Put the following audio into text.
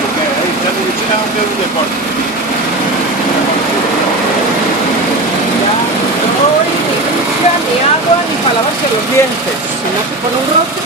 Porque la medicina es un deporte. Ya no hay ni ducha, ni agua, ni para lavarse los dientes. Si no se pone un roce,